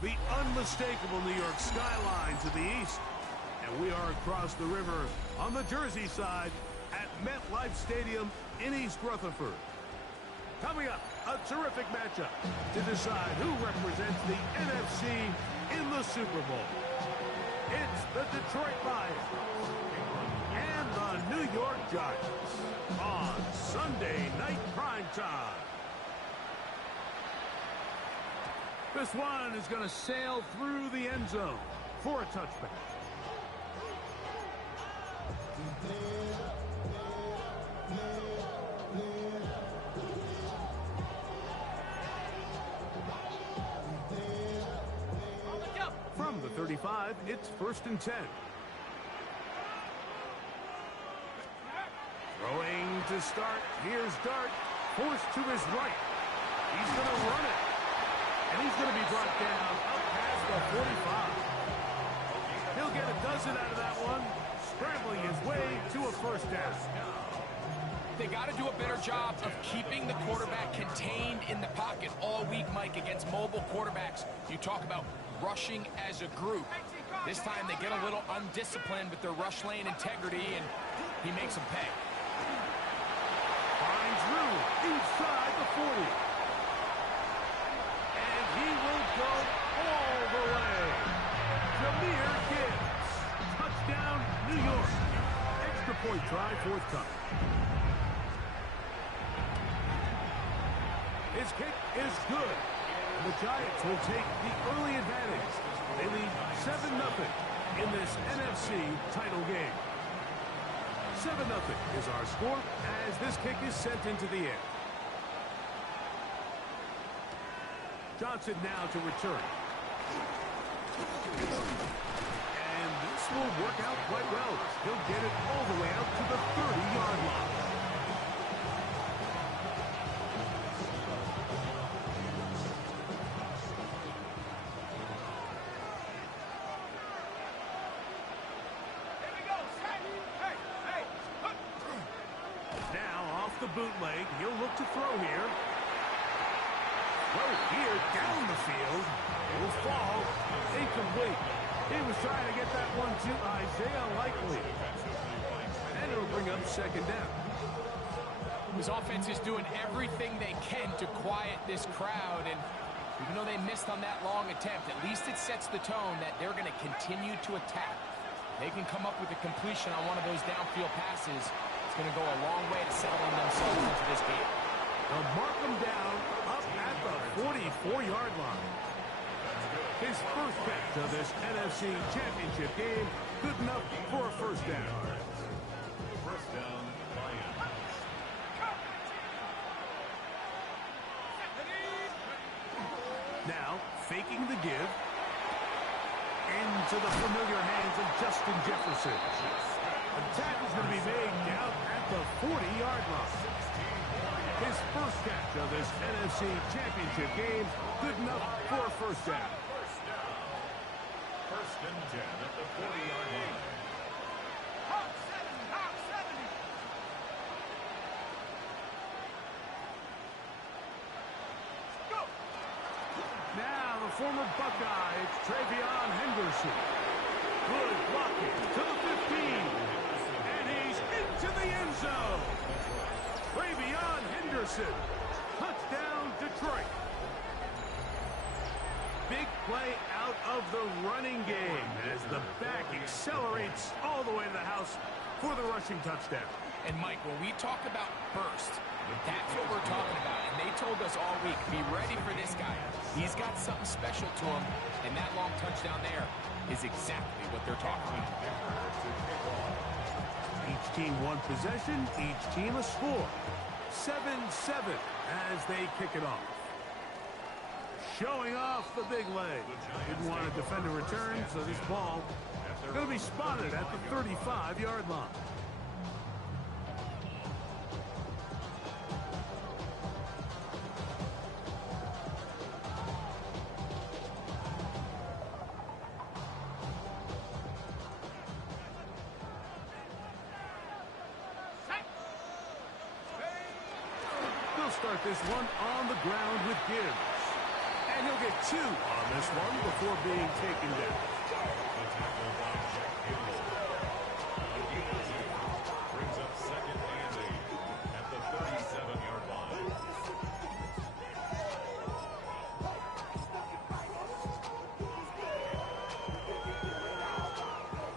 The unmistakable New York skyline to the east. And we are across the river on the Jersey side at MetLife Stadium in East Rutherford. Coming up, a terrific matchup to decide who represents the NFC in the Super Bowl. It's the Detroit Lions and the New York Giants on Sunday Night Primetime. This one is going to sail through the end zone for a touchback. From the 35, it's 1st and 10. Throwing to start. Here's Dart. Forced to his right. He's going to run it. And he's going to be brought down up past the 45. He'll get a dozen out of that one, scrambling his way to a first down. They got to do a better job of keeping the quarterback contained in the pocket all week, Mike, against mobile quarterbacks. You talk about rushing as a group. This time they get a little undisciplined with their rush lane integrity, and he makes them pay. Finds room inside the 40. He will go all the way. Jahmyr Gibbs. Touchdown, New York. Extra point try, 4th time. His kick is good. The Giants will take the early advantage. They lead 7-0 in this NFC title game. 7-0 is our score as this kick is sent into the air. Johnson now to return. And this will work out quite well. He'll get it all the way out to the 30-yard line. Now off the bootleg, he'll look to throw here. Here down the field. It will fall. Incomplete. He was trying to get that one to Isaiah Likely. And it'll bring up 2nd down. His offense is doing everything they can to quiet this crowd. And even though they missed on that long attempt, at least it sets the tone that they're going to continue to attack. They can come up with a completion on one of those downfield passes. It's going to go a long way to settling themselves into this game. They'll mark them down up at the 44-yard line. His first catch of this NFC Championship game, good enough for a first down. First down, Lions. Now, faking the give. Into the familiar hands of Justin Jefferson. The tackle's going to be made down at the 40-yard line. His first catch of this NFC Championship game, good enough for a first down. First and 10 at the 40-yard line. Now the former Buckeye, it's Travion Henderson. Good blocking to the 15. And he's into the end zone. Travion Henderson. Touchdown, Detroit. Big play out of the running game as the back accelerates all the way to the house for the rushing touchdown. And, Mike, when we talk about burst, that's what we're talking about. And they told us all week, be ready for this guy. He's got something special to him, and that long touchdown there is exactly what they're talking about. Each team one possession, each team a score. 7-7 as they kick it off. Showing off the big leg. Didn't want to defend a return, so this ball going to be spotted at the 35-yard line. Start this one on the ground with Gibbs. And he'll get 2 on this one before being taken down. The tackle by Jack Campbell. A gain of 2. Brings up second and 8 at the 37-yard line.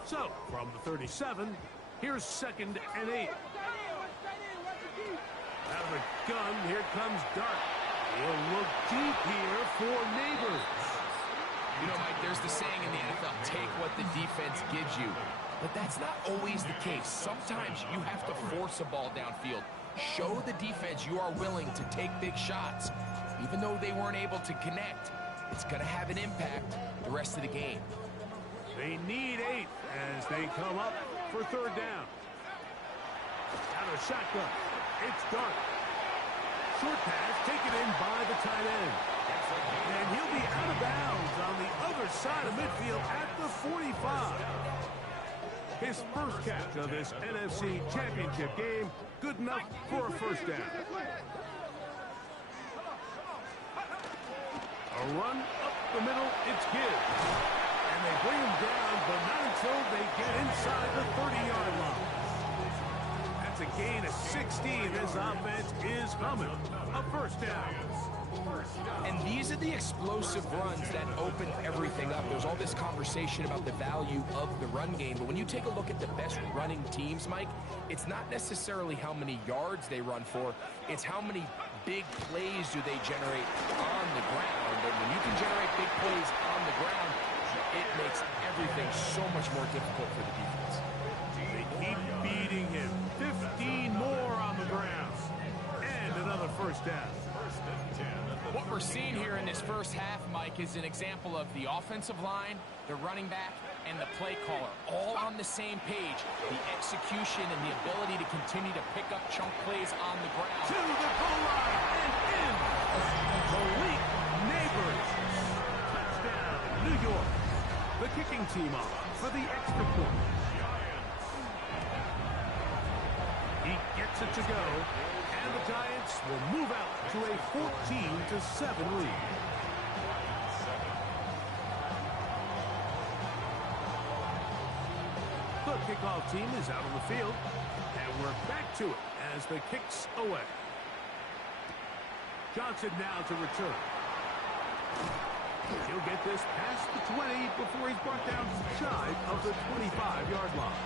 So, from the 37, here's second and 8. Out of the gun, here comes Dart. He'll look deep here for Neighbors. You know, Mike, there's the saying in the NFL, take what the defense gives you. But that's not always the case. Sometimes you have to force a ball downfield. Show the defense you are willing to take big shots. Even though they weren't able to connect, it's going to have an impact the rest of the game. They need 8 as they come up for third down. Out of shotgun, it's Dart. Short pass taken in by the tight end. And he'll be out of bounds on the other side of midfield at the 45. His first catch of this NFC Championship game, good enough for a first down. A run up the middle, it's Gibbs. And they bring him down, but not until they get inside the 30-yard line. That's a gain of 16. This offense is humming. A first down. And these are the explosive runs that open everything up. There's all this conversation about the value of the run game, but when you take a look at the best running teams, Mike, it's not necessarily how many yards they run for, it's how many big plays do they generate on the ground. And when you can generate big plays on the ground, it makes everything so much more difficult for the defense. They keep beating him. 15 more on the ground. And another first down. What we're seeing here in this first half, Mike, is an example of the offensive line, the running back, and the play caller all on the same page. The execution and the ability to continue to pick up chunk plays on the ground. To the goal line and in. Malik Neighbors. Touchdown, New York. The kicking team off for the extra point. He gets it to go. And the Giants will move out to a 14-7 lead. The kickoff team is out on the field, and we're back to it as the kick's away. Johnson now to return. He'll get this past the 20 before he's brought down shy of the 25-yard line.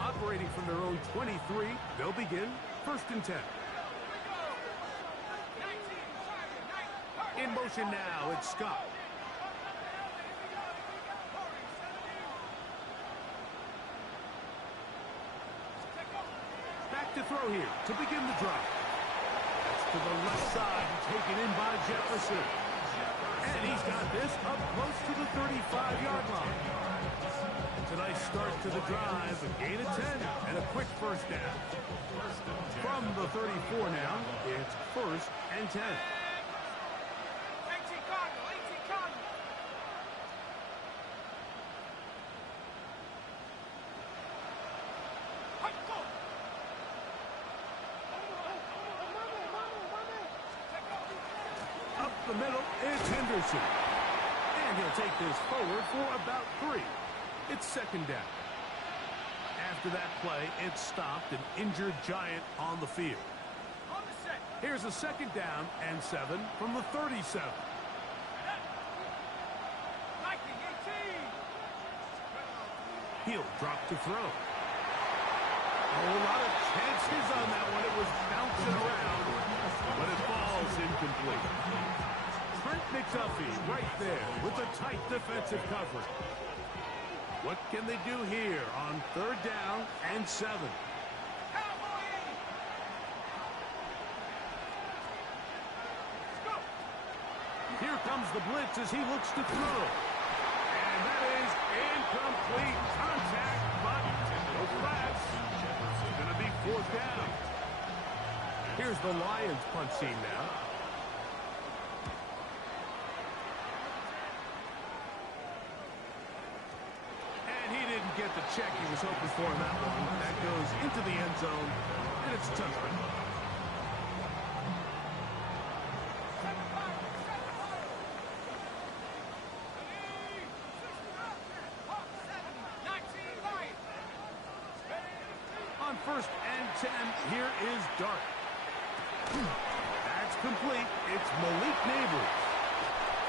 Operating from their own 23, they'll begin first and 10. In motion now, it's Scott. Back to throw here to begin the drive. That's to the left side, taken in by Jefferson. And he's got this up close to the 35-yard line. It's a nice start to the drive, a gain of 10, and a quick first down. From the 34 now, it's first and 10. Up the middle is Henderson. And he'll take this forward for about 3. It's second down. After that play, it stopped an injured Giant on the field. Here's a second down and 7 from the 37. He'll drop to throw. A lot of chances on that one. It was bouncing around, but it falls incomplete. Trent McDuffie right there with a tight defensive coverage. What can they do here on third down and 7? Here comes the blitz as he looks to throw. And that is incomplete contact, but no flags. It's going to be fourth down. Here's the Lions punt scene now. And he didn't get the check he was hoping for in that one. That goes into the end zone, and it's a touchdown. On 1st and 10, here is Dart. That's complete. It's Malik Neighbors.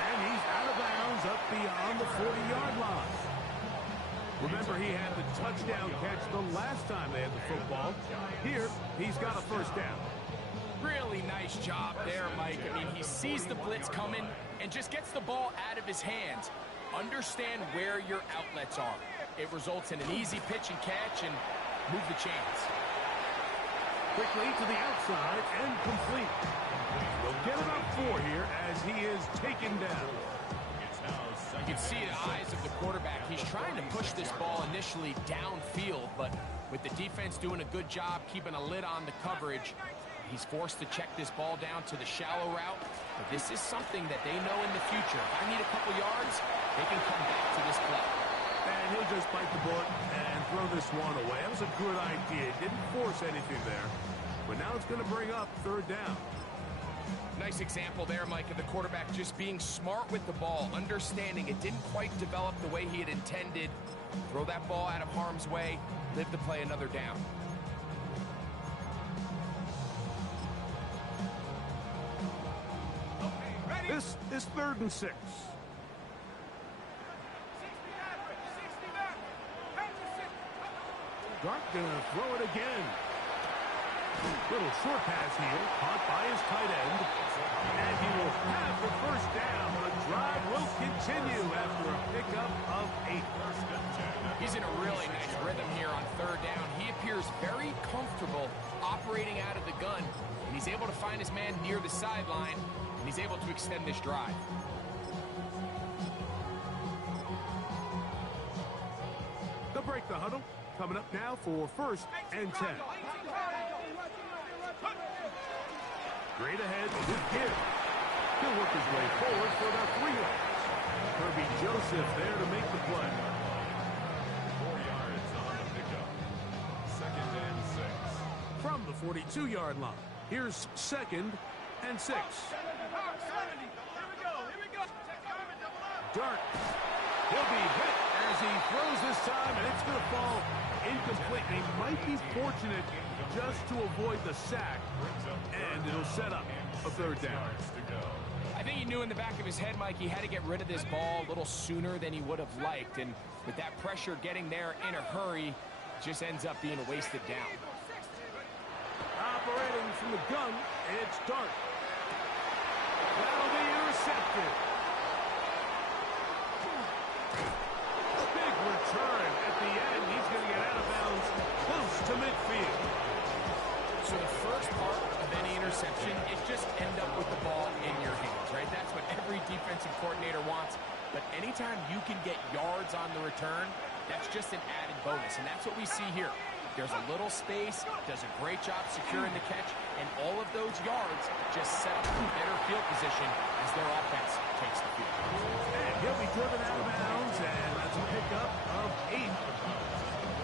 And he's out of bounds up beyond the 40-yard line. Remember, he had the touchdown catch the last time they had the football. Here, he's got a first down. Really nice job there, Mike. I mean, he sees the blitz coming and just gets the ball out of his hands. Understand where your outlets are. It results in an easy pitch and catch and move the chains. Quickly to the outside and complete. We'll get about 4 here as he is taken down. You can see the eyes of the quarterback. He's trying to push this ball initially downfield, but with the defense doing a good job keeping a lid on the coverage, he's forced to check this ball down to the shallow route. But this is something that they know in the future. If I need a couple yards, they can come back to this play. And he'll just bite the bullet and throw this one away. That was a good idea. Didn't force anything there. But now it's going to bring up 3rd down. Nice example there, Mike, of the quarterback just being smart with the ball, understanding it didn't quite develop the way he had intended. Throw that ball out of harm's way, live to play another down. This is 3rd and 6. Dart gonna throw it again. Little short pass here, caught by his tight end. And he will have the first down. The drive will continue after a pickup of 8. He's in a really nice rhythm here on 3rd down. He appears very comfortable operating out of the gun, and he's able to find his man near the sideline, and he's able to extend this drive. They'll break the huddle. Coming up now for 1st and 10. Straight ahead with Gibb. He'll work his way forward for about 3 yards. Kirby Joseph there to make the play. 4 yards on the pickup. 2nd and 6. From the 42-yard line, here's 2nd and 6. Dart. He'll be hit as he throws this time, and it's going to fall incomplete. He might be fortunate just to avoid the sack, and it'll set up a 3rd down. I think he knew in the back of his head, Mike, he had to get rid of this ball a little sooner than he would have liked, and with that pressure getting there in a hurry, it just ends up being a wasted down. Operating from the gun, it's Dart. That'll be intercepted. Big return at the end. He's going to get out of bounds close to midfield. So the first part of any interception, it just end up with the ball in your hands, right? That's what every defensive coordinator wants. But anytime you can get yards on the return, that's just an added bonus. And that's what we see here. There's a little space, does a great job securing the catch, and all of those yards just set up a better field position as their offense takes the field. And he'll be driven out of bounds, and that's a pickup of 8.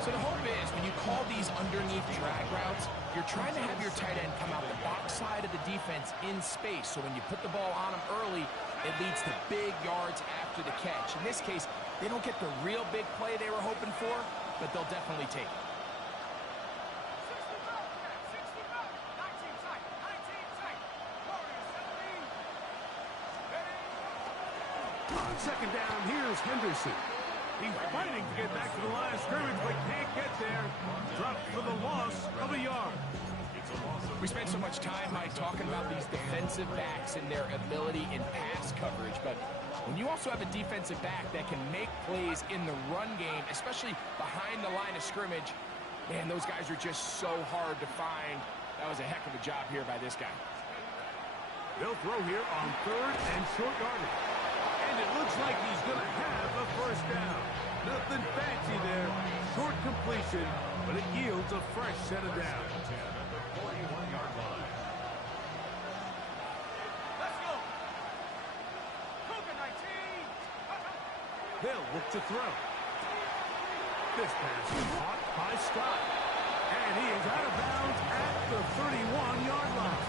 So the hope is when you call these underneath drag routes, you're trying to have your tight end come out the backside of the defense in space. So when you put the ball on him early, it leads to big yards after the catch. In this case, they don't get the real big play they were hoping for, but they'll definitely take it. On 2nd down, here's Henderson. He's fighting to get back to the line of scrimmage, but can't get there. Dropped for the loss of a yard. We spent so much time, Mike, talking about these defensive backs and their ability in pass coverage, but when you also have a defensive back that can make plays in the run game, especially behind the line of scrimmage, man, those guys are just so hard to find. That was a heck of a job here by this guy. They'll throw here on 3rd and short yardage. And it looks like he's going to have a first down. Nothing fancy there. Short completion, but it yields a fresh set of downs. They'll look to throw. This pass is caught by Scott. And he is out of bounds at the 31-yard line.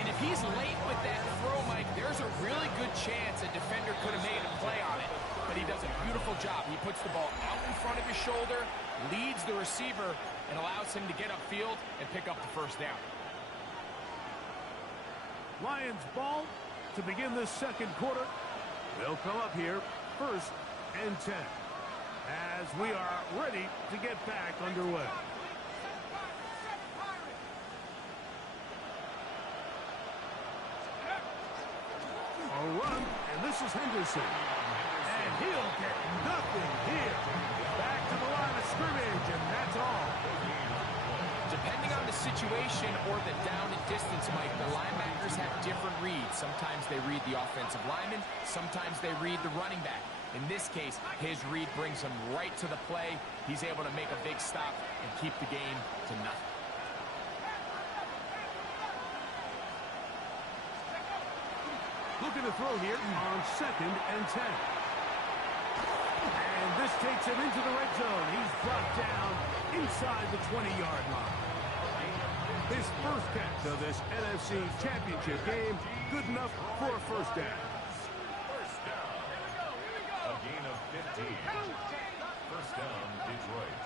And if he's late with that throw, Mike, there's a really good chance a defender could have made a play on it. But he does a beautiful job. He puts the ball out in front of his shoulder, leads the receiver, and allows him to get upfield and pick up the first down. Lions ball to begin this second quarter. They'll come up here, 1st and 10, as we are ready to get back underway. A run, and this is Henderson. And he'll get nothing here. Back to the line of scrimmage, and that's all. Depending on the situation or the down and distance, Mike, the linebackers have different reads. Sometimes they read the offensive lineman, sometimes they read the running back. In this case, his read brings him right to the play. He's able to make a big stop and keep the game to nothing. Looking to throw here on 2nd and 10. And this takes him into the red zone. He's brought down inside the 20-yard line. His first catch of this NFC Championship game, good enough for a first down. A gain of 15. First down, Detroit.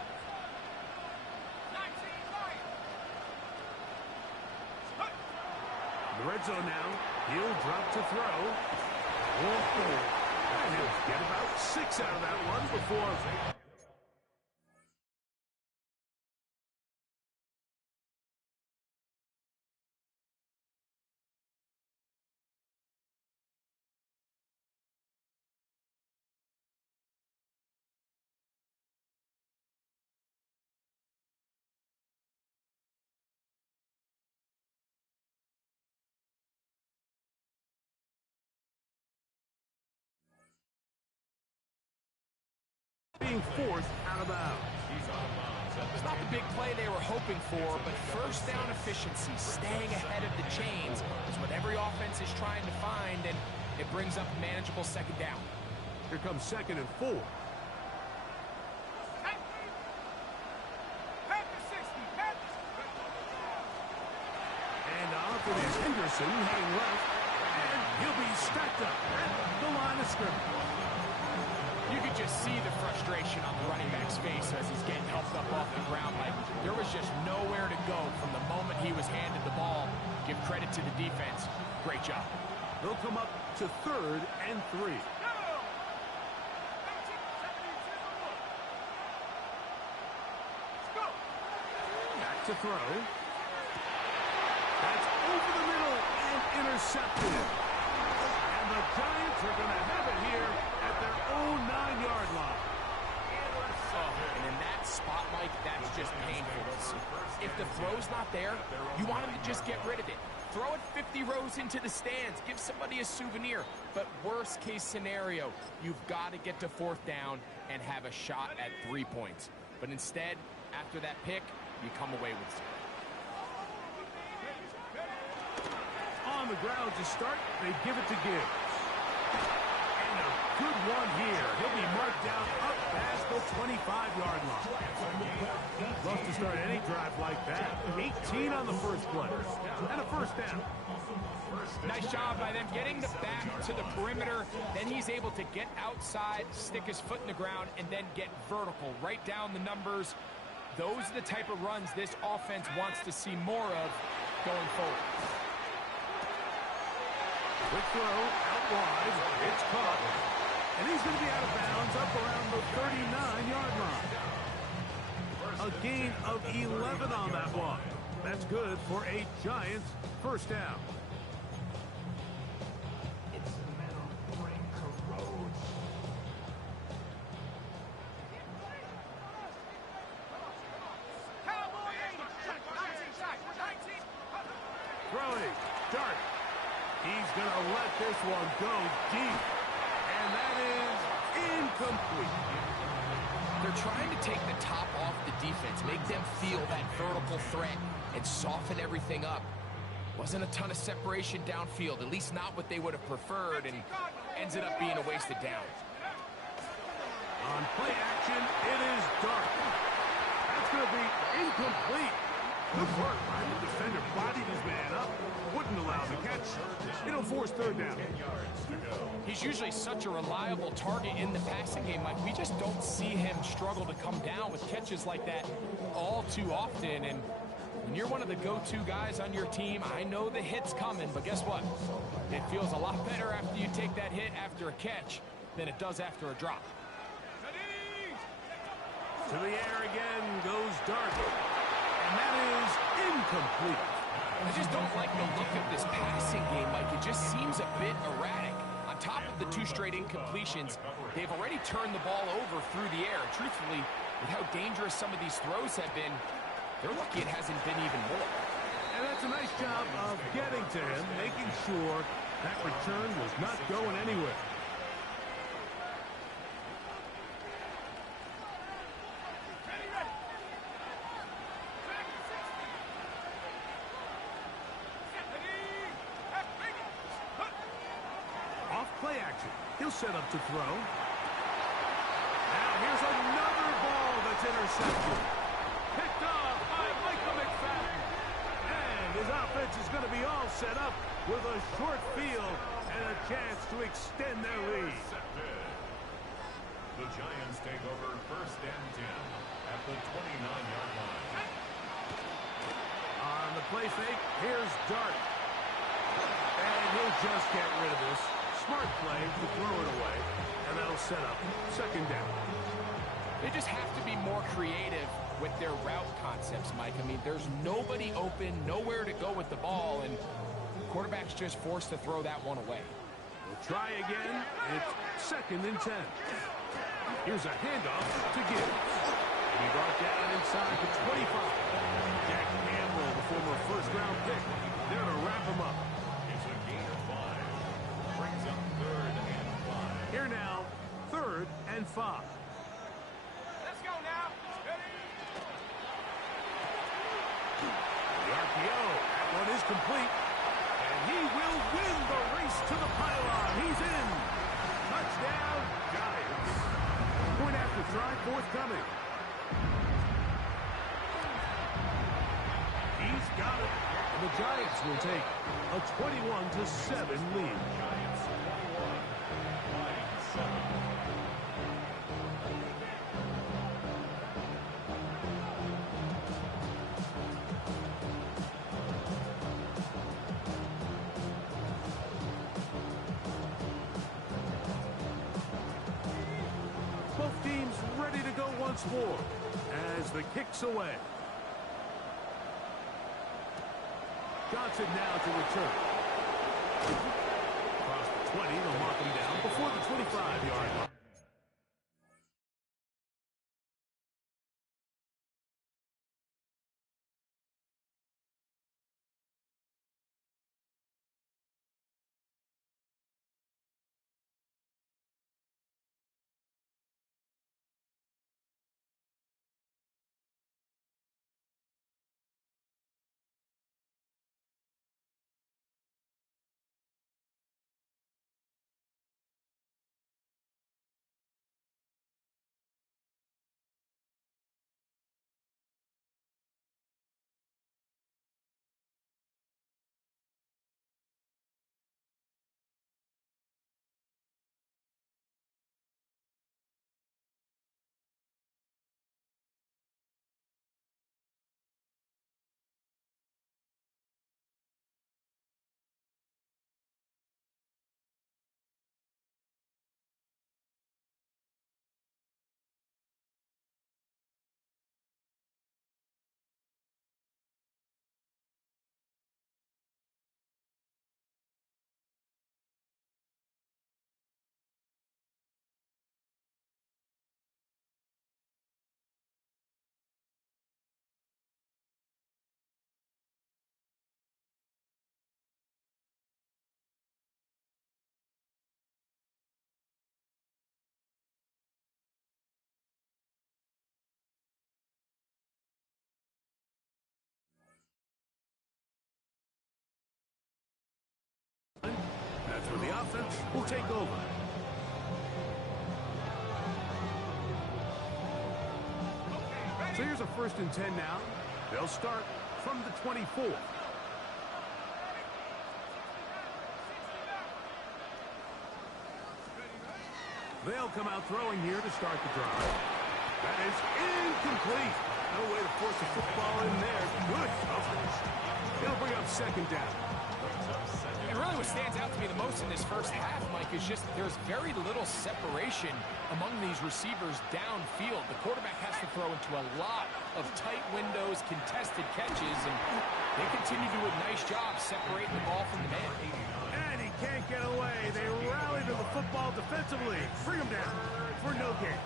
The red zone now. He'll drop to throw. And he'll get about 6 out of that one before... being forced out of bounds. It's not the big play they were hoping for, but first down efficiency, staying ahead of the chains, is what every offense is trying to find, and it brings up manageable second down. Here comes 2nd and 4. And off it is Henderson heading left, and he'll be stacked up at the line of scrimmage. You could just see the frustration on the running back's face as he's getting helped up off the ground. Like, there was just nowhere to go from the moment he was handed the ball. Give credit to the defense. Great job. They'll come up to 3rd and 3. Back to throw. That's over the middle and intercepted. And the Giants are going to have it here at their own 9-yard line. And in that spot, Mike, that's just painful to see. If the throw's not there, you want him to just get rid of it. Throw it 50 rows into the stands. Give somebody a souvenir. But worst case scenario, you've got to get to 4th down and have a shot at 3 points. But instead, after that pick, you come away with 0. On the ground to start, they give it to Gibbs. And a good one here. He'll be marked down up past the 25-yard line. Love to start any drive like that. 18 on the first play. And a first down. Nice job by them getting the back to the perimeter. Then he's able to get outside, stick his foot in the ground, and then get vertical. Right down the numbers. Those are the type of runs this offense wants to see more of going forward. Quick throw, out wide, it's caught. And he's going to be out of bounds up around the 39-yard line. A gain of 11 on that one. That's good for a Giants first down. Throwing, dart. He's going to let this one go deep. And that is incomplete. They're trying to take the top off the defense, make them feel that vertical threat, and soften everything up. Wasn't a ton of separation downfield, at least not what they would have preferred, and ends it up being a wasted down. On play action, it is Dark. That's going to be incomplete. Good work by the defender. Bodied his man up. Wouldn't allow the catch. It'll force third down. He's usually such a reliable target in the passing game, Mike. We just don't see him struggle to come down with catches like that all too often. And when you're one of the go-to guys on your team, I know the hit's coming, but guess what? It feels a lot better after you take that hit after a catch than it does after a drop. To the air again goes Dark. And that is incomplete. I just don't like the look of this passing game, Mike. It just seems a bit erratic. On top of the 2 straight incompletions, they've already turned the ball over through the air. Truthfully, with how dangerous some of these throws have been, they're lucky it hasn't been even more. And that's a nice job of getting to him, making sure that return was not going anywhere. Off play action. He'll set up to throw. Now here's another ball that's intercepted. Picked off by Michael McFadden. And his offense is going to be all set up with a short field and a chance to extend their lead. The Giants take over 1st and 10 at the 29-yard line. On the play fake, here's Dark. And he'll just get rid of this. Smart play to throw it away. And that'll set up 2nd down. They just have to be more creative with their route concepts, Mike. I mean, there's nobody open, nowhere to go with the ball, and the quarterback's just forced to throw that one away. We'll try again. It's 2nd and 10. Here's a handoff to Gibbs. He brought down inside the 25. Jack Campbell, the former 1st-round pick, there to wrap him up. It's a gain of 5. Brings up 3rd and 5. Here now, 3rd and 5. Let's go now. The RPO, that one is complete. And he will win the race to the pylon. He's in. Touchdown, Giants. Point after try forthcoming. He's got it. And the Giants will take a 21-7 lead. Giants 21, Lions 7. Both teams ready to go once more as the kick's away. Johnson now to return. Across the 20, they'll mark him down before the 25-yard line. That's where the offense will take over. So here's a 1st and 10 now. They'll start from the 24. They'll come out throwing here to start the drive. That is incomplete. No way to force the football in there. Good coverage. They'll bring up 2nd down. And really what stands out to me the most in this first half, Mike, is just there's very little separation among these receivers downfield. The quarterback has to throw into a lot of tight windows, contested catches, and they continue to do a nice job separating the ball from the man. And he can't get away. They rally to the football defensively. Bring him down for no gain.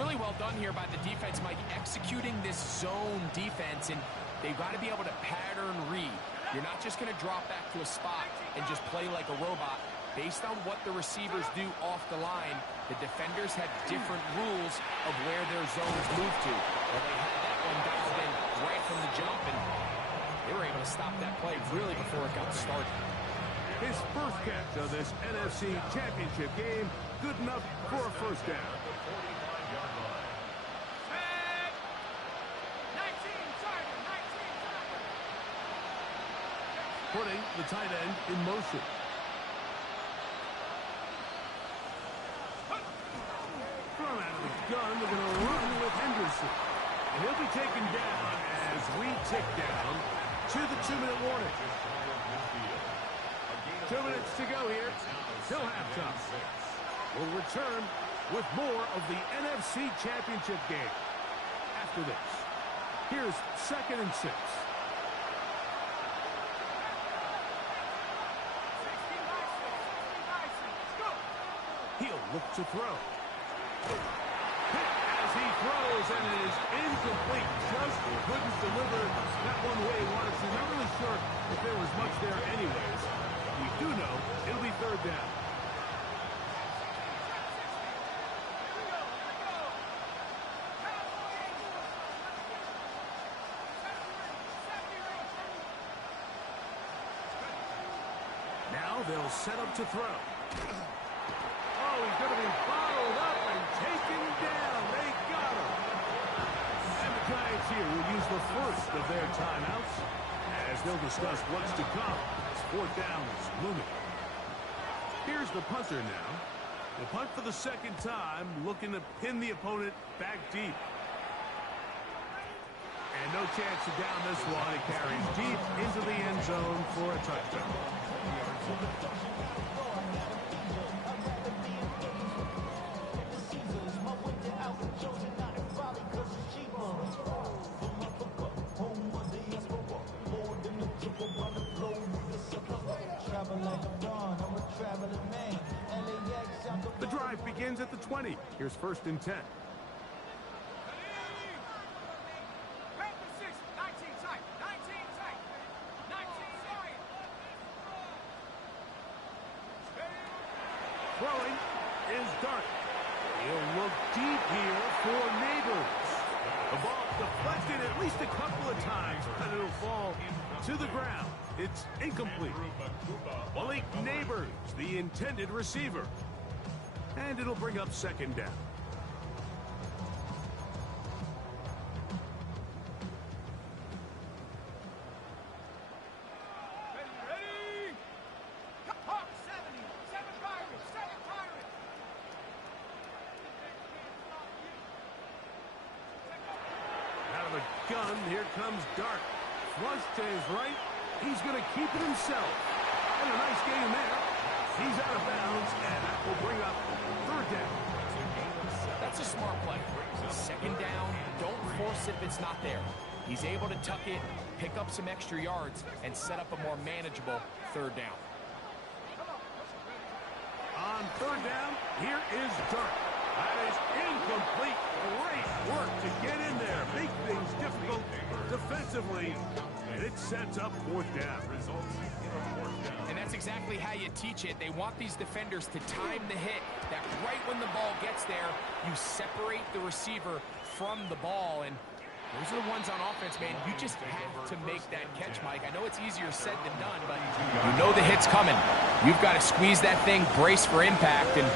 Really well done here by the defense, Mike, executing this zone defense, and they've got to be able to pattern read. You're not just going to drop back to a spot and just play like a robot. Based on what the receivers do off the line, the defenders have different rules of where their zones move to. Well, they had that one dialed in right from the jump, and they were able to stop that play really before it got started. His first catch of this NFC Championship game, good enough for a 1st down. Putting the tight end in motion. Thrown out of the gun, they're going to run with Henderson. And he'll be taken down as we tick down to the 2-minute warning. 2 minutes to go here till halftime. We'll return with more of the NFC Championship game after this. Here's 2nd and 6. He'll look to throw. As he throws, and it is incomplete. Just couldn't deliver that one way he wanted to. Not really sure if there was much there anyways. We do know it'll be 3rd down. Now they'll set up to throw. Oh, he's going to be followed up and taken down. They got him. And the Giants here will use the first of their timeouts as they'll discuss what's to come. 4th down is looming. Here's the punter now. The punt for the 2nd time, looking to pin the opponent back deep. And no chance to down this one. It carries deep into the end zone for a touchdown. The drive begins at the 20. Here's 1st and 10. Throwing is Dart. He'll look deep here for Neighbors. The ball deflected at least a couple of times, and it'll fall to the ground. It's incomplete. Malik Neighbors, the intended receiver. And it'll bring up 2nd down. Out of the gun, here comes Dart. Flush to his right. He's going to keep it himself. And a nice game there. He's out of bounds, and that will bring up 3rd down. That's a smart play. 2nd down, don't force it if it's not there. He's able to tuck it, pick up some extra yards, and set up a more manageable 3rd down. On 3rd down, here is Dart. That is incomplete. Great work to get in there. Make things difficult defensively. And it sets up 4th down. And that's exactly how you teach it. They want these defenders to time the hit, that right when the ball gets there, you separate the receiver from the ball. And those are the ones on offense, man. You just have to make that catch, Mike. I know it's easier said than done, but you know the hit's coming. You've got to squeeze that thing, brace for impact, and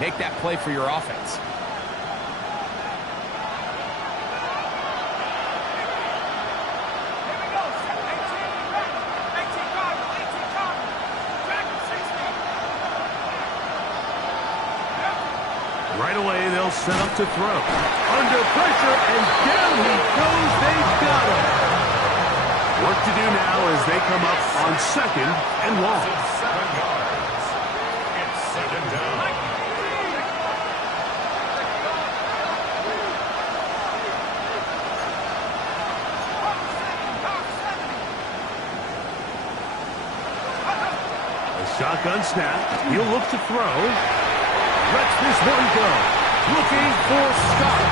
make that play for your offense. They'll set up to throw. Under pressure, and down he goes. They've got him. Work to do now as they come up on 2nd and long. 7 yards. It's 2nd down. Shotgun snap. He'll look to throw. Lets this one go. Looking for Scott.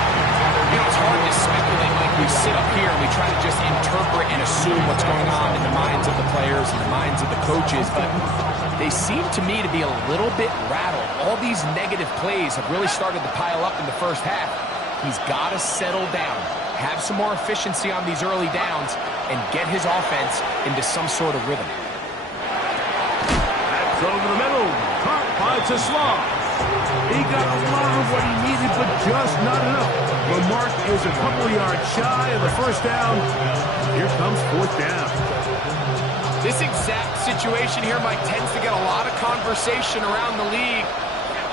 You know, it's hard to speculate. Like, we sit up here and we try to just interpret and assume what's going on in the minds of the players and the minds of the coaches, but they seem to me to be a little bit rattled. All these negative plays have really started to pile up in the first half. He's got to settle down, have some more efficiency on these early downs, and get his offense into some sort of rhythm. Over the middle, caught by Tesla. He got a lot of what he needed, but just not enough. The mark is a couple yards shy of the first down. Here comes 4th down. This exact situation here, Mike, tends to get a lot of conversation around the league.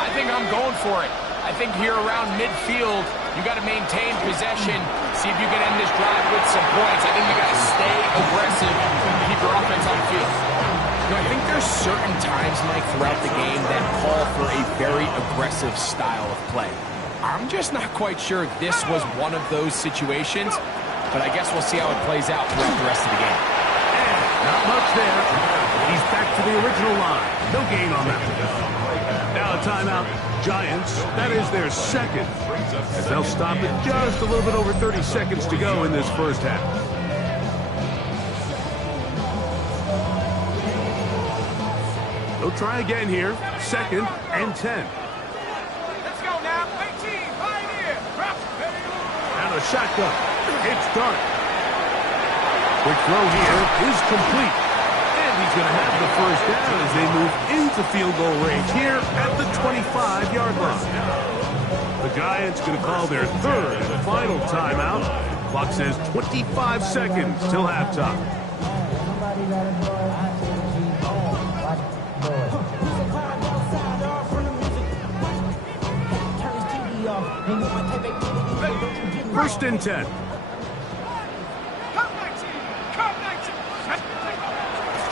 I think I'm going for it. I think here around midfield, you got to maintain possession, see if you can end this drive with some points. I think you got to stay aggressive and keep your offense on the field. You know, I think there's certain times, Mike, throughout the game that call for a very aggressive style of play. I'm just not quite sure this was one of those situations, but I guess we'll see how it plays out throughout the rest of the game. And not much there. He's back to the original line. No gain on that. Now a timeout. Giants, that is their 2nd. As they'll stop it just a little bit over 30 seconds to go in this first half. They'll try again here. 2nd and 10. Let's go now. 18, Pioneer. And a shotgun. It's done. Quick throw here is complete. And he's going to have the first down as they move into field goal range here at the 25-yard line. The Giants going to call their 3rd and final timeout. Clock says 25 seconds till halftime. First and 10.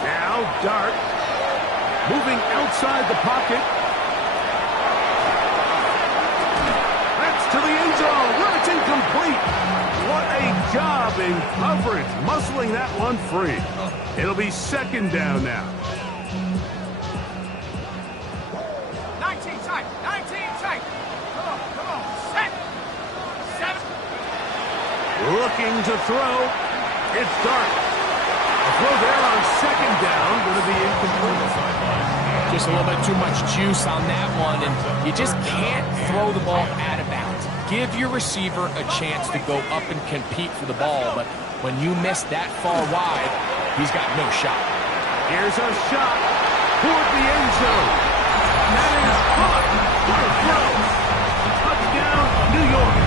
Now Dart moving outside the pocket. That's to the end zone where it's incomplete. What a job in coverage, muscling that one free. It'll be 2nd down now. 19 tight. Come on. Set. 7. Looking to throw. It's Dart. A throw there on 2nd down, going to be incomplete. Just a little bit too much juice on that one, and you just can't throw the ball out of bounds. Give your receiver a chance to go up and compete for the ball, but when you miss that far wide, he's got no shot. Here's a shot toward the end zone. And that is caught. What a throw. Touchdown, New York.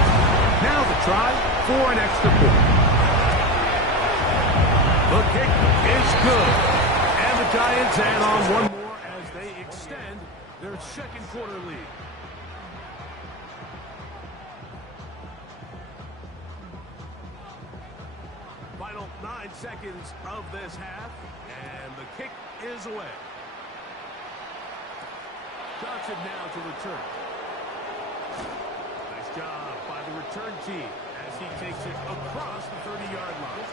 Now the try for an extra point. The kick is good. And the Giants add on one more as they extend their 2nd quarter lead. Final 9 seconds of this half, and the kick is away. Johnson now to return. Nice job by the return team as he takes it across the 30-yard line.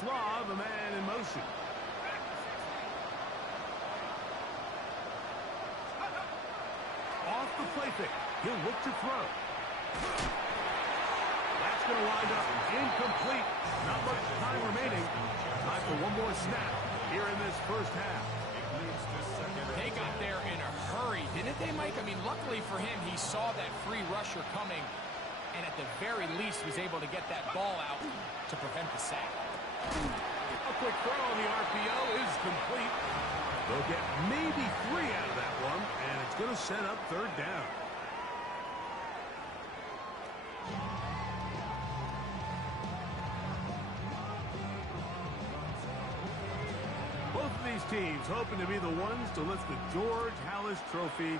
Slav, a man in motion. Off the play fake. He'll look to throw. That's going to wind up incomplete. Not much time remaining. Time for one more snap here in this first half. They got there in a hurry, didn't they, Mike? I mean, luckily for him, he saw that free rusher coming, and at the very least was able to get that ball out to prevent the sack. A quick throw on the RPO is complete. They'll get maybe 3 out of that one, and it's going to set up third down. Both of these teams hoping to be the ones to lift the George Halas Trophy.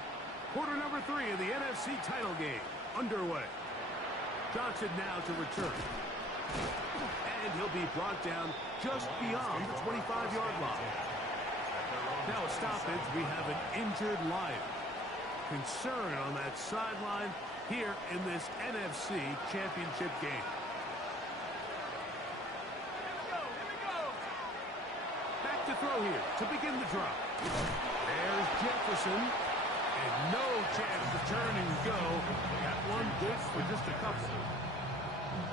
Quarter number 3 of the NFC title game underway. Johnson now to return. And he'll be brought down just beyond the 25-yard line. Now a stoppage, we have an injured Lion. Concern on that sideline here in this NFC championship game. Back to throw here to begin the drop. There's Jefferson. And no chance to turn and go. That one good for just a couple.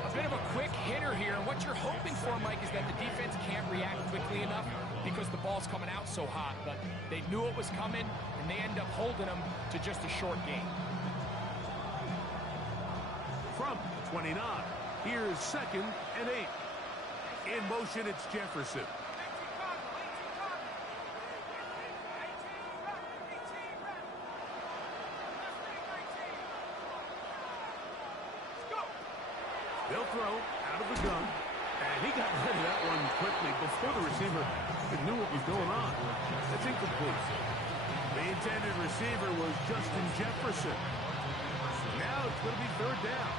A bit of a quick hitter here. And what you're hoping for, Mike, is that the defense can't react quickly enough because the ball's coming out so hot. But they knew it was coming, and they end up holding them to just a short game. From 29, here's 2nd and 8. In motion, it's Jefferson. They'll throw out of the gun, and he got rid of that one quickly before the receiver knew what was going on. That's incomplete. The intended receiver was Justin Jefferson. Now it's going to be third down.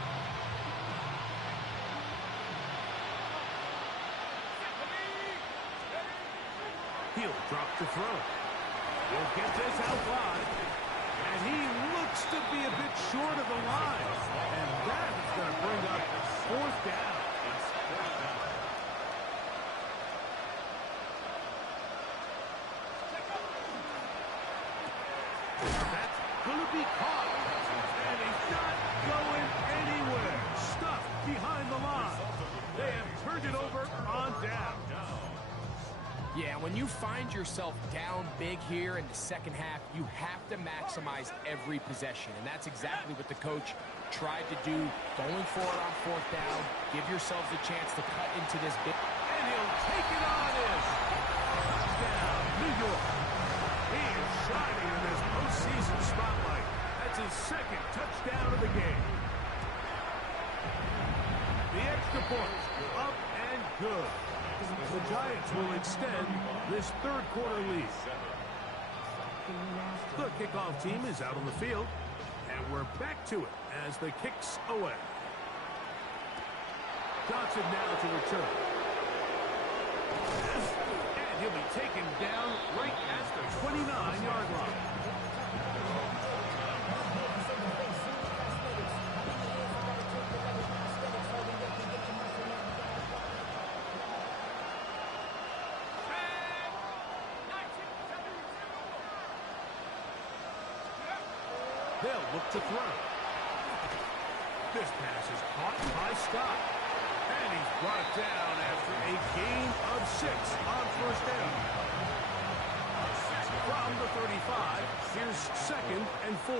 He'll drop to throw. He'll get this out wide. And he looks to be a bit short of the line. And that is going to bring up fourth down. That's going to be caught. And he's not going anywhere. Stuffed behind the line. They have turned it over on down. Yeah, when you find yourself down big here in the second half, you have to maximize every possession. And that's exactly what the coach tried to do, going for it on fourth down. Give yourselves a chance to cut into this big. And he'll take it on in. Touchdown, New York. He is shining in this postseason spotlight. That's his 2nd touchdown of the game. The extra point, up and good. The Giants will extend this third quarter lead. The kickoff team is out on the field, and we're back to it as the kick's away. Johnson now to return. And he'll be taken down right at the 29-yard line. They'll look to throw. This pass is caught by Scott. And he's brought down after a gain of 6 on first down. From the 35, here's 2nd and 4.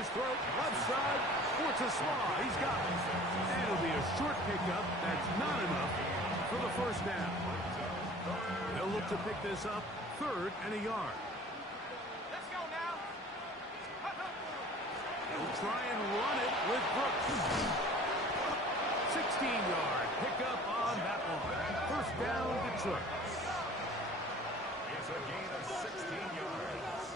This throw left side for Tesla. He's got it. And it'll be a short pickup. That's not enough for the first down. They'll look to pick this up 3rd and a yard. Let's go now. They'll try and run it with Brooks. 16-yard pickup on that one. First down, Detroit. It's a gain of 16 yards.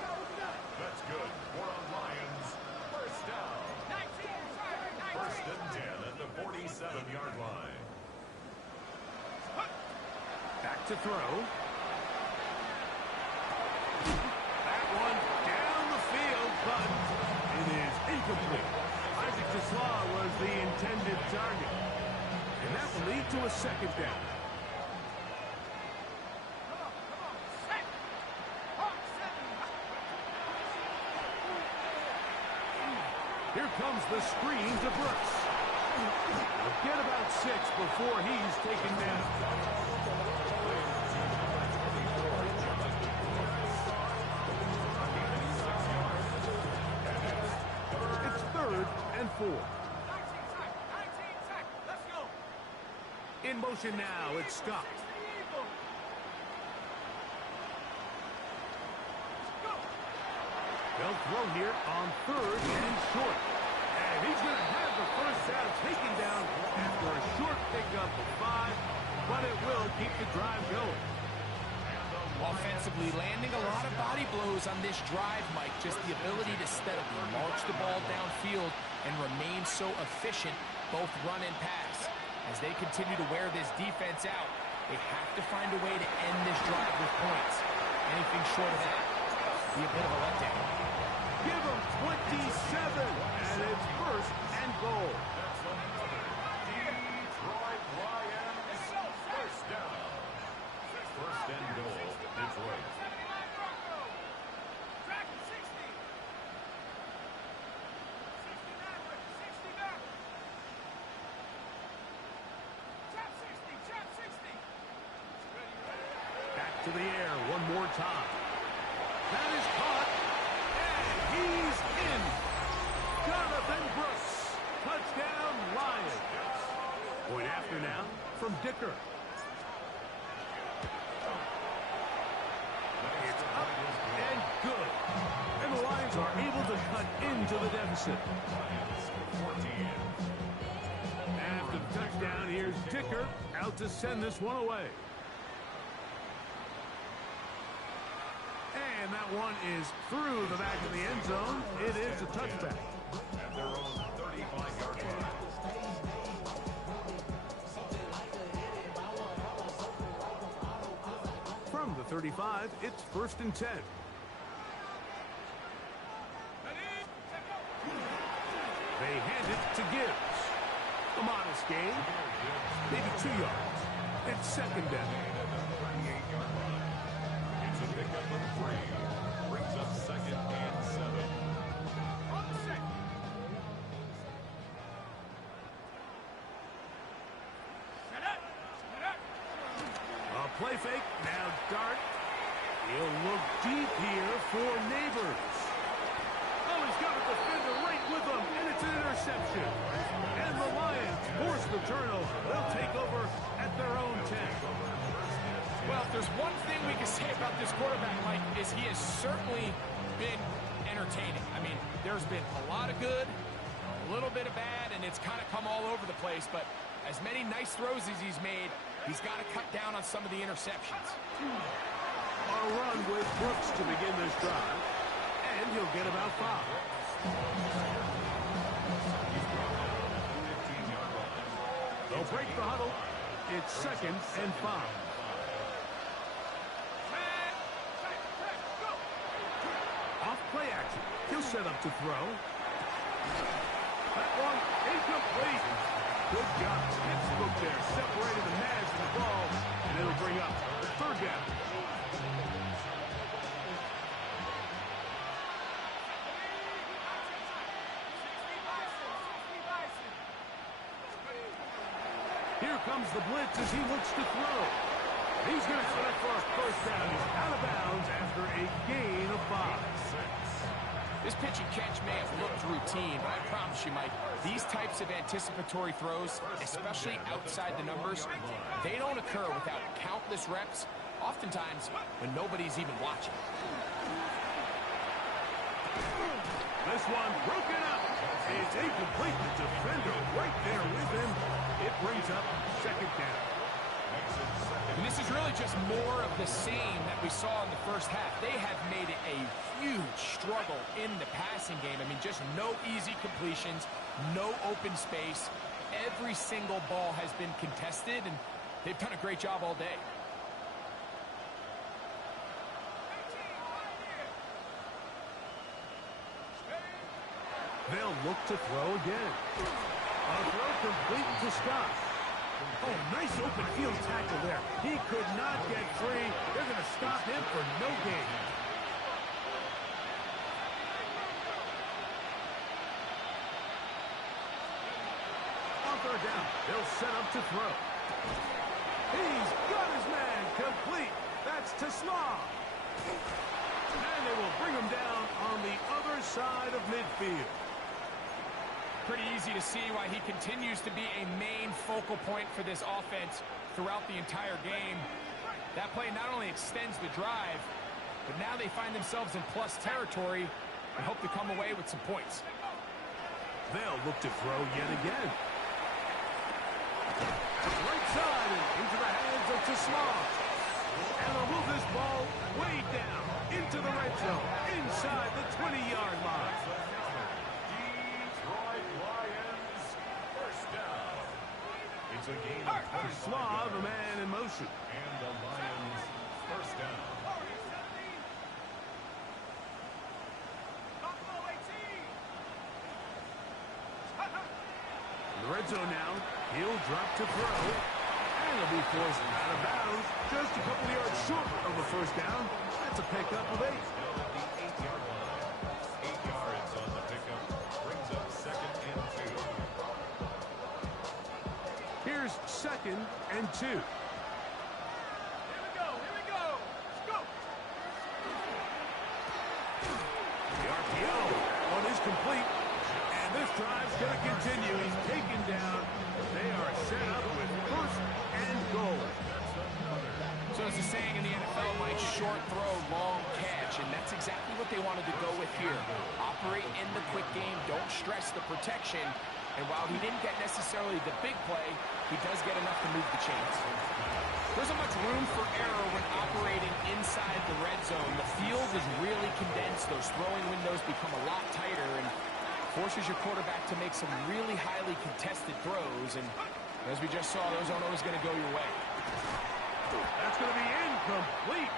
That's good for a Lions first down. 1st and 10 at the 47-yard line. Back to throw. That one down the field, but it is incomplete. Isaac Tesla was the intended target. And that will lead to a 2nd down. Here comes the screen to Brooks. He'll get about 6 before he's taken down. It's 3rd and 4. 19 sack. Let's go. In motion now, it's Scott. They'll throw here on 3rd and short. And he's going to have the first down taken down after a short pickup of 5, but it will keep the drive going. Offensively, landing a lot of body blows on this drive, Mike. Just the ability to steadily march the ball downfield and remain so efficient, both run and pass. As they continue to wear this defense out, they have to find a way to end this drive with points. Anything short of that be a bit of a letdown. Give them 27, and it's 1st and goal. Detroit Lions, first down. 1st and goal, Detroit. Back to the air one more time. That is caught, and he's in. Jonathan Brooks, touchdown Lions. Point after now from Dicker. It's up and good. And the Lions are able to cut into the deficit. 14. After the touchdown, here's Dicker out to send this one away. And that one is through the back of the end zone. It is a touchback. At their own 35-yard line. From the 35, it's 1st and 10. They hand it to Gibbs. A modest gain, maybe 2 yards. It's 2nd down. It's a pickup of 3. Brings up 2nd and 7. A play fake, now Dart. He'll look deep here for Neighbors. Oh, he's got a defender right with him, and it's an interception. And the Lions force the turnover. They'll take over at their own 10. Well, if there's one thing we can say about this quarterback, Mike, is he has certainly been entertaining. I mean, there's been a lot of good, a little bit of bad, and it's kind of come all over the place. But as many nice throws as he's made, he's got to cut down on some of the interceptions. A run with Brooks to begin this drive, and he'll get about 5. They'll break the huddle. It's 2nd and 5. Off play action. He'll set up to throw. That one incomplete. Good job. Pittsburgh there separated the man from the ball, and it'll bring up 3rd down. Here comes the blitz as he looks to throw. He's going to set up for a 1st down. He's out of bounds after a gain of 5. This pitch and catch may have looked routine, but I promise you, Mike, these types of anticipatory throws, especially outside the numbers, they don't occur without countless reps, oftentimes when nobody's even watching. This one broken up. It's incomplete. The defender right there with him. It brings up 2nd down. And this is really just more of the same that we saw in the first half. They have made it a huge struggle in the passing game. I mean, just no easy completions, no open space. Every single ball has been contested, and they've done a great job all day. They'll look to throw again. A throw complete to Scott. Oh, nice open field tackle there. He could not get free. They're going to stop him for no gain. On 3rd down, they'll set up to throw. He's got his man complete. That's to Slaw. And they will bring him down on the other side of midfield. pretty easy to see why he continues to be a main focal point for this offense throughout the entire game. That play not only extends the drive, but now they find themselves in plus territory and hope to come away with some points. They'll look to throw yet again. Right side and into the hands of Tasman. And they'll move this ball way down into the red zone, inside the 20-yard line. Detroit Lions, first down. It's a gain of 25 Suave, a yards. man in motion. And the Lions, first down. In the red zone now, he'll drop to throw. And he'll be forced out of bounds, just a couple yards short of the first down. That's a pickup of 8. Still at the 8-yard line. 8 yards on the pickup. Brings up 2nd and 2. Here's 2nd and 2. Here we go. Let's go. The RPO. One is complete. And this drive's going to continue. He's taken down. They are set up with 1st and goal. So as the saying in the NFL, Mike, short throw, long catch, and that's exactly what they wanted to go with here. Operate in the quick game, don't stress the protection, and while he didn't get necessarily the big play, he does get enough to move the chains. There isn't much room for error when operating inside the red zone. The field is really condensed. Those throwing windows become a lot tighter and forces your quarterback to make some really highly contested throws, and as we just saw, those aren't always going to go your way. That's going to be incomplete.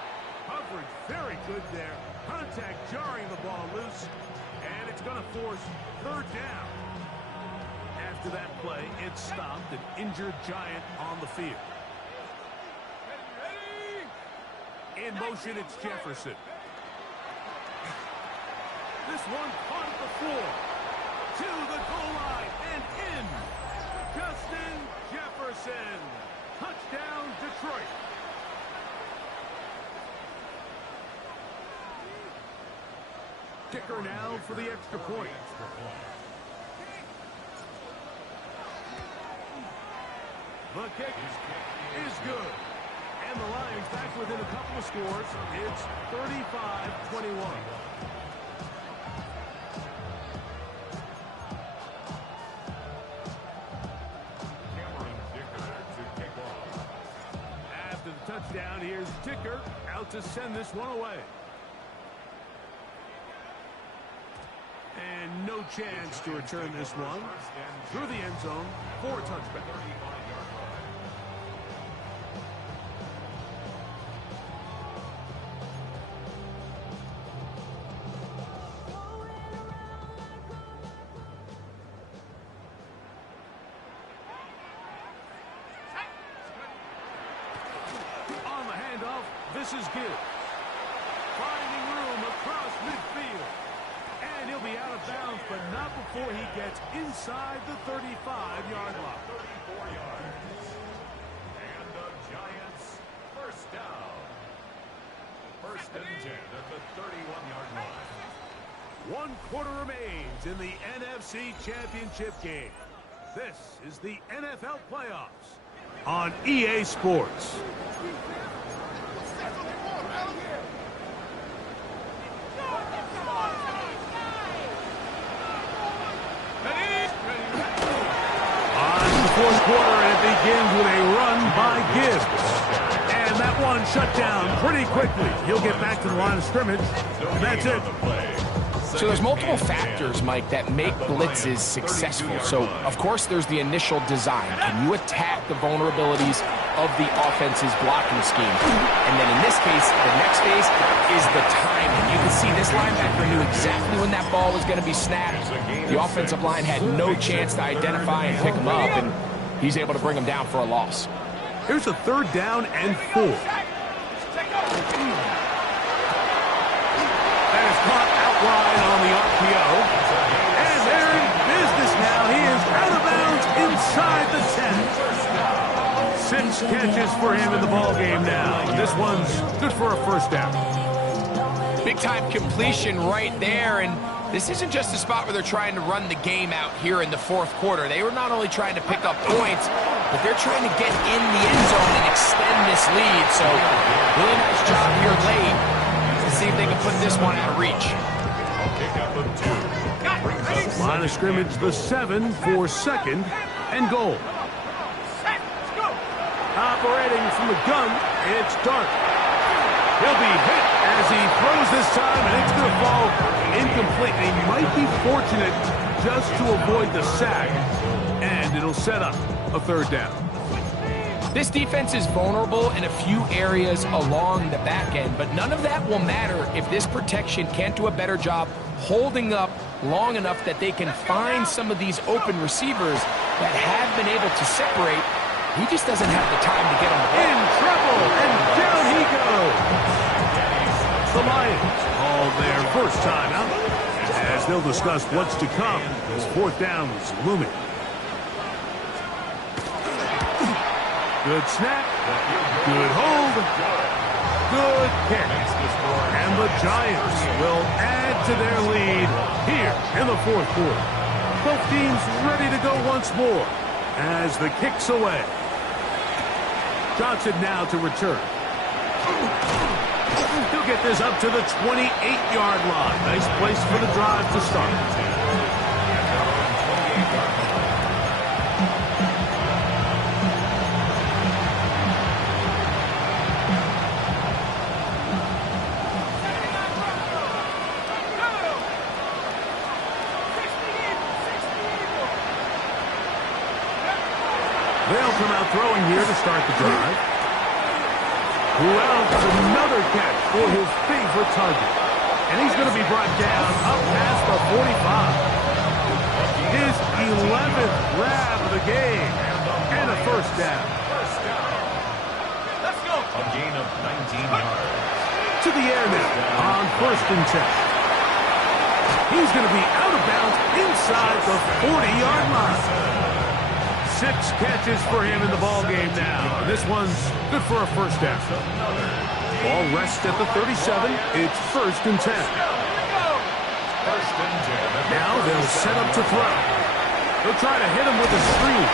Coverage very good there. Contact jarring the ball loose. And it's going to force 3rd down. After that play, it stopped an injured Giant on the field. In motion, it's Jefferson. This one caught at the floor. To the goal line and in. Justin Jefferson. Touchdown, Detroit. Kicker now for the extra point. The kick is good. And the Lions back within a couple of scores. It's 35-21. After the touchdown, here's Dicker out to send this one away. And no chance to return this one through the end zone for a touchback. On the handoff, this is Gibbs. Finding room across midfield. And he'll be out of bounds, but not before he gets inside the 35-yard line. 34 yards. And the Giants, first down. 1st and 10 at the 31-yard line. 1 quarter remains in the NFC Championship game. This is the NFL playoffs on EA Sports. Fourth quarter, and it begins with a run by Gibbs. And that one shut down pretty quickly. He'll get back to the line of scrimmage, and that's it. So there's multiple factors, Mike, that make blitzes successful. So, of course, there's the initial design. Can you attack the vulnerabilities of the offense's blocking scheme? And then in this case, the next phase is the timing. You can see this linebacker knew exactly when that ball was going to be snapped. The offensive line had no chance to identify and pick him up, and he's able to bring him down for a loss. Here's a 3rd down and 4. That is caught out wide on the RPO. And they're in business now. He is out of bounds inside the 10. 6 catches for him in the ballgame now. This one's good for a 1st down. Big big-time completion right there, and this isn't just a spot where they're trying to run the game out here in the fourth quarter. They were not only trying to pick up points, but they're trying to get in the end zone and extend this lead. So, really nice job here late to see if they can put this one out of reach. Line of scrimmage, the 7 for second and goal. Operating from the gun, it's Dart. He'll be hit as he throws this time, and it's going to fall incomplete. He might be fortunate just to avoid the sack, and it'll set up a third down. This defense is vulnerable in a few areas along the back end, but none of that will matter if this protection can't do a better job holding up long enough that they can find some of these open receivers that have been able to separate. He just doesn't have the time to get on the ball. In trouble, and down he goes. The Lions all their first time out, as they'll discuss what's to come as fourth down is looming. Good snap, good hold, good kick. And the Giants will add to their lead here in the fourth quarter. Both teams ready to go once more as the kick's away. Johnson now to return. He'll get this up to the 28-yard line. Nice place for the drive to start. They'll come out throwing here to start the drive. Who else? Another catch for his favorite target. And he's going to be brought down up past the 45. His 11th grab of the game. And a first down. Let's go. A gain of 19 yards. To the air now on 1st and 10. He's going to be out of bounds inside the 40-yard line. 6 catches for him in the ball game now. This one's good for a first down. Ball rests at the 37. It's 1st and 10. Now they'll set up to throw. They'll try to hit him with a screen.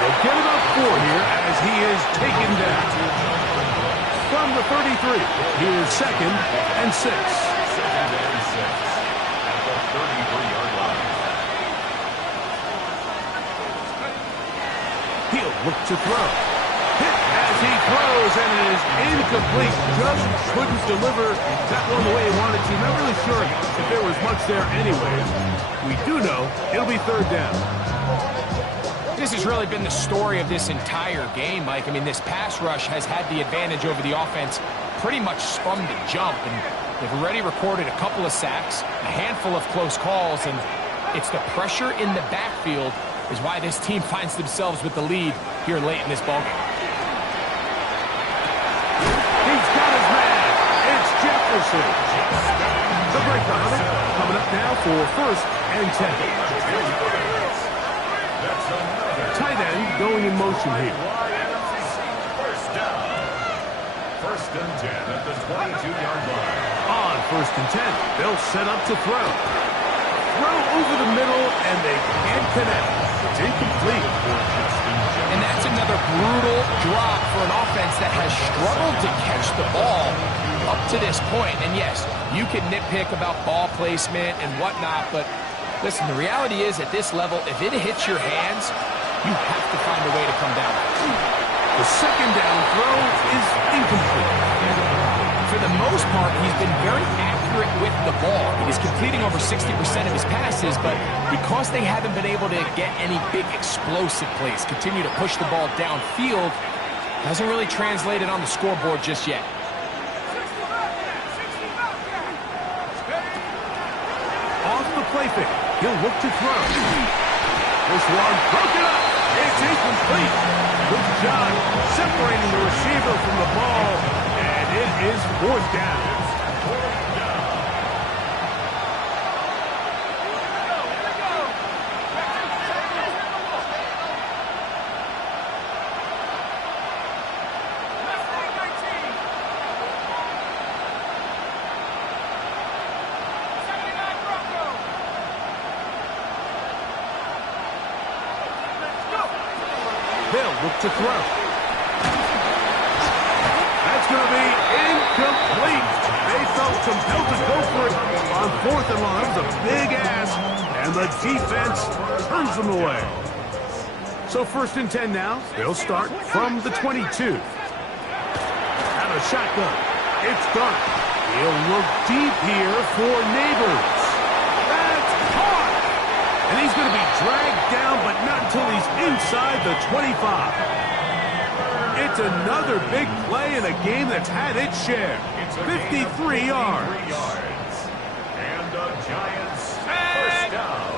They'll get it up 4 here as he is taken down. From the 33, here's 2nd and 6. 2nd and 6 at the 33-yard line. He'll look to throw. Hit as he throws, and it is incomplete. Just couldn't deliver that one the way he wanted to. Not really sure if there was much there anyways. We do know it'll be 3rd down. This has really been the story of this entire game, Mike. I mean, this pass rush has had the advantage over the offense pretty much from the jump, and they've already recorded a couple of sacks, a handful of close calls, and it's the pressure in the backfield is why this team finds themselves with the lead here late in this ballgame. He's got his man. It's Jefferson. The break behind it. Coming up now for 1st and 10. Tight end going in motion here. First down. 1st and 10 at the 22-yard line. On 1st and 10, they'll set up to throw. Throw over the middle, and they can't connect. It's incomplete. And that's another brutal drop for an offense that has struggled to catch the ball up to this point. And yes, you can nitpick about ball placement and whatnot, but listen, the reality is at this level, if it hits your hands, you have to find a way to come down. The 2nd down throw is incomplete. For the most part, he's been very accurate with the ball. He's completing over 60% of his passes, but because they haven't been able to get any big explosive plays, continue to push the ball downfield, hasn't really translated on the scoreboard just yet. Off the play fake, he'll look to throw. This one broken up. It's incomplete. Good job separating the receiver from the ball, and it is 4th down. Look to throw. That's going to be incomplete. They felt compelled to go for it on 4th and long. It was a big ask, and the defense turns them away. So 1st and 10 now. They'll start from the 22. Out of shotgun. It's Dart. He'll look deep here for Neighbors. That's caught. And he's going to be dragged down, but not until he's inside the 25. It's another big play in a game that's had its share. 53 yards. And the Giants first down.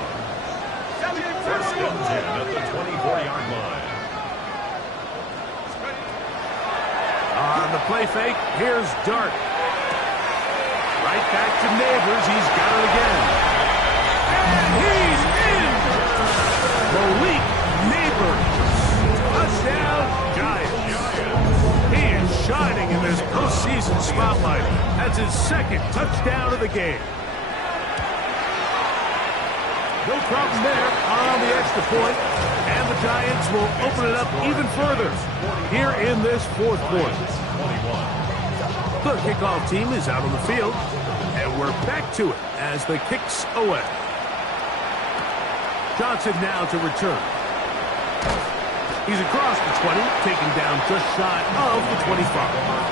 First and 10 at the 24-yard line. On the play fake, here's Dart. Right back to Neighbors. He's got it again. And he's in! Malik Neighbors. Touchdown, Giants. He is shining in this postseason spotlight. That's his 2nd touchdown of the game. No problem there on the extra point, and the Giants will open it up even further here in this 4th quarter. The kickoff team is out on the field, and we're back to it as the kicks away. Johnson now to return. He's across the 20, taken down just shy of the 25.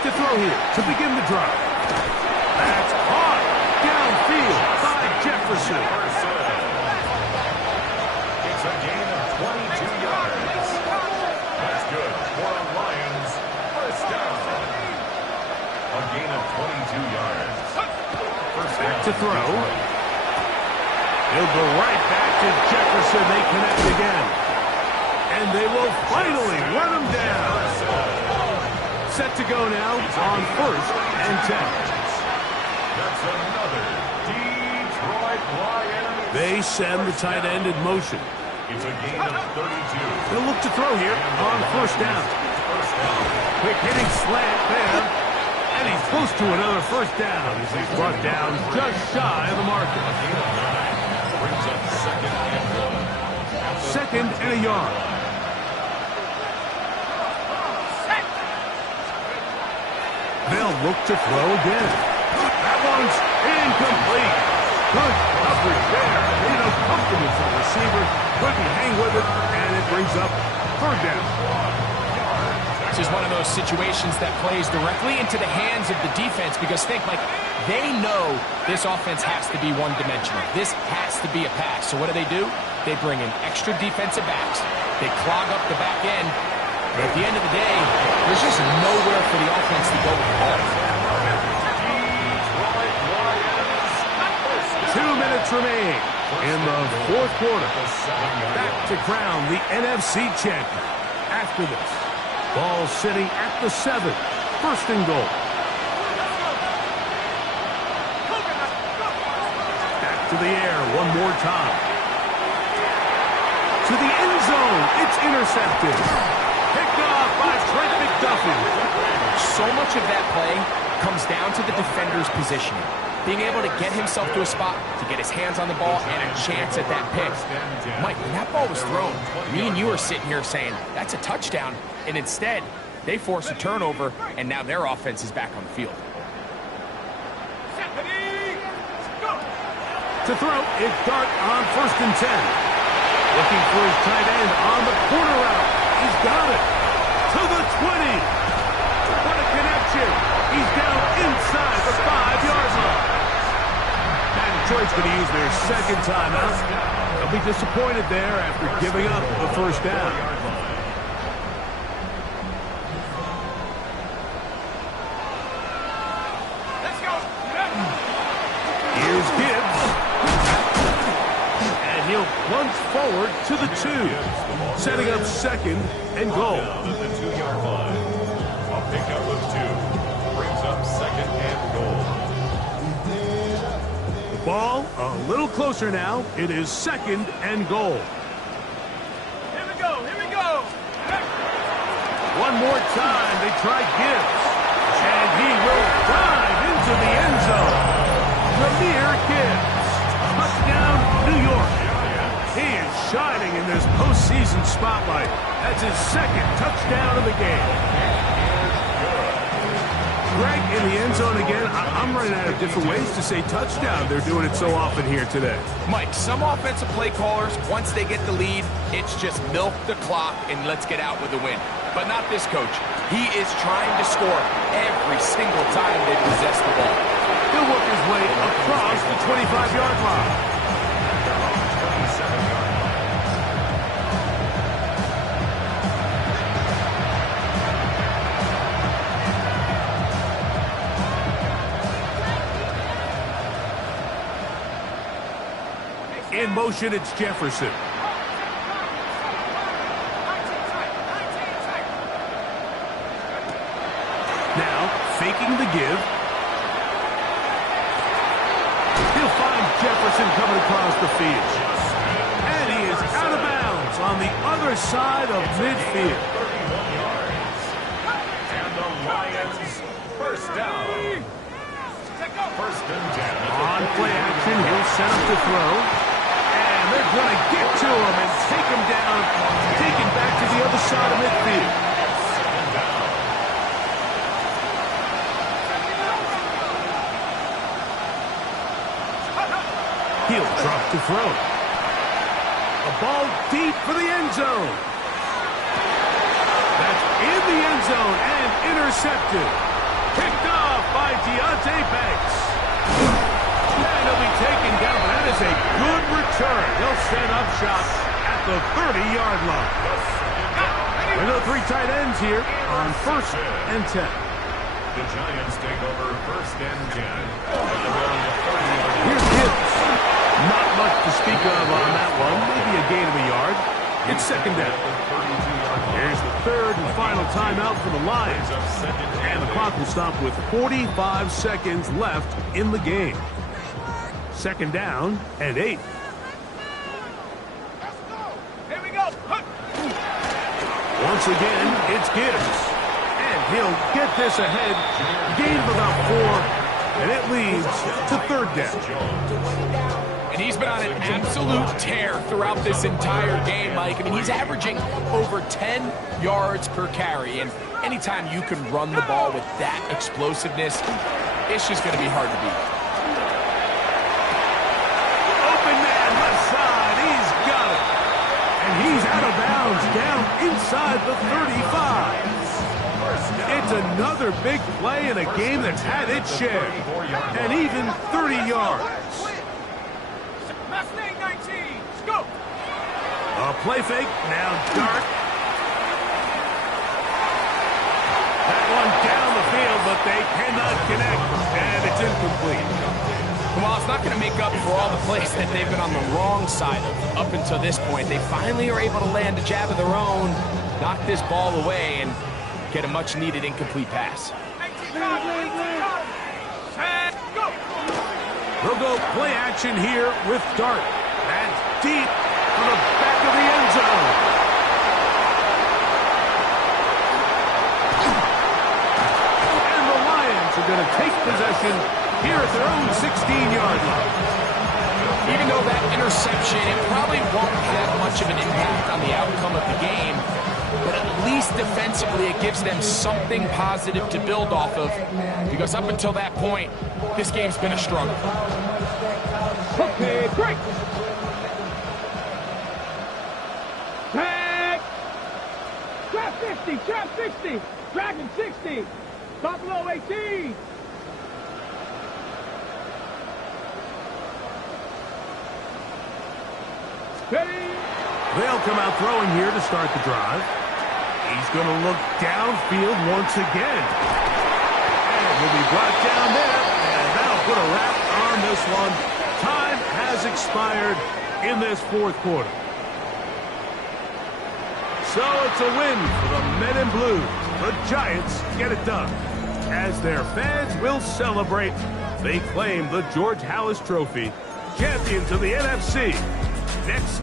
To throw here to begin the drive. That's caught downfield by Jefferson. It's a gain of 22 yards. That's good for the Lions. First down. A gain of 22 yards. Back to throw. He'll go right back to Jefferson. They connect again. And they will finally run him down. Set to go now on 1st and 10. That's another Detroit Lions. They send the tight end in motion. It's a gain of 32. He'll look to throw here on 1st down. Quick hitting slant there. And he's close to another 1st down as he's brought down just shy of the marker. Brings up 2nd and 1. 2nd and a yard. They'll look to throw again. That one's incomplete. Good coverage there. Made it uncomfortable for the receiver. Couldn't hang with it, and it brings up 3rd down. This is one of those situations that plays directly into the hands of the defense because think, like, they know this offense has to be one-dimensional. This has to be a pass. So what do? They bring in extra defensive backs. They clog up the back end. But at the end of the day, there's just nowhere for the offense to go with the ball. 2 minutes remain in the 4th quarter. Back to crown the NFC champion. After this, ball sitting at the 7. 1st and goal. Back to the air one more time. To the end zone. It's intercepted. Picked off by Trent McDuffie. So much of that play comes down to the defender's positioning. Being able to get himself to a spot, to get his hands on the ball, and a chance at that pick. Mike, when that ball was thrown, me and you are sitting here saying, that's a touchdown. And instead, they force a turnover, and now their offense is back on the field. To throw, it's Dart on 1st and 10. Looking for his tight end on the corner route. He's got it. To the 20. What a connection. He's down inside the 5-yard line. And Detroit's going to use their 2nd timeout. They'll be disappointed there after giving up the 1st down. Here's Gibbs. And he'll plunge forward to the 2. Setting up 2nd and goal. At the 2-yard line. A pickup of 2. Brings up 2nd and goal. The ball a little closer now. It is 2nd and goal. Here we go, here we go. more time. They try Gibbs. And he will dive into the end zone. Jameer Gibbs. Touchdown, New York. He is shining in this postseason spotlight. That's his second touchdown of the game. Greg, in the end zone again. I'm running out of different ways to say touchdown. They're doing it so often here today. Mike, some offensive play callers, once they get the lead, it's just milk the clock and let's get out with a win. But not this coach. He is trying to score every single time they possess the ball. He'll work his way across the 25-yard line. In motion, it's Jefferson. Now, faking the give. He'll find Jefferson coming across the field. And he is out of bounds on the other side of midfield. And the Lions first down. First and 10. On play action, he'll set up to throw. And they're going to get to him and take him down, take him back to the other side of midfield. He'll drop to throw. A ball deep for the end zone. That's in the end zone and intercepted. Picked off by Deontay Banks. And he'll be taken down. That is a good return. They'll stand up shop at the 30-yard line. We go three tight ends here on first and 10. The Giants take over first and 10. Here's Gibbs. Not much to speak of on that one. Maybe a gain of a yard. It's second down. Here's the third and final timeout for the Lions. And the clock will stop with 45 seconds left in the game. Second down and 8. Here we go. Once again, it's Gibbs. And he'll get this ahead. Gain of about 4. And it leads to third down. And he's been on an absolute tear throughout this entire game, Mike. I mean, he's averaging over 10 yards per carry. And anytime you can run the ball with that explosiveness, it's just going to be hard to beat. Open man, left side. He's got it. And he's out of bounds down inside the 35. It's another big play in a game that's had its share. And even 30 yards. Mustang 19, go! A play fake, now Dart. That one down the field, but they cannot connect, and it's incomplete. Well, it's not going to make up for all the plays that they've been on the wrong side of up until this point. They finally are able to land a jab of their own, knock this ball away, and get a much-needed incomplete pass. 19, go! They'll go play action here with Dart. That's deep to the back of the end zone. And the Lions are going to take possession here at their own 16-yard line. Even though that interception, it probably won't have much of an impact on the outcome of the game, but at least defensively it gives them something positive to build off of, because up until that point, this game's been a struggle. Okay, break! Tag! Trap 50, trap 60, Dragon 60, Buffalo 18. Ready? They'll come out throwing here to start the drive. He's going to look downfield once again. And he'll be brought down there, and that'll put a wrap on this one. Time has expired in this fourth quarter. So it's a win for the Men in Blue. The Giants get it done. As their fans will celebrate, they claim the George Halas Trophy, champions of the NFC. Next.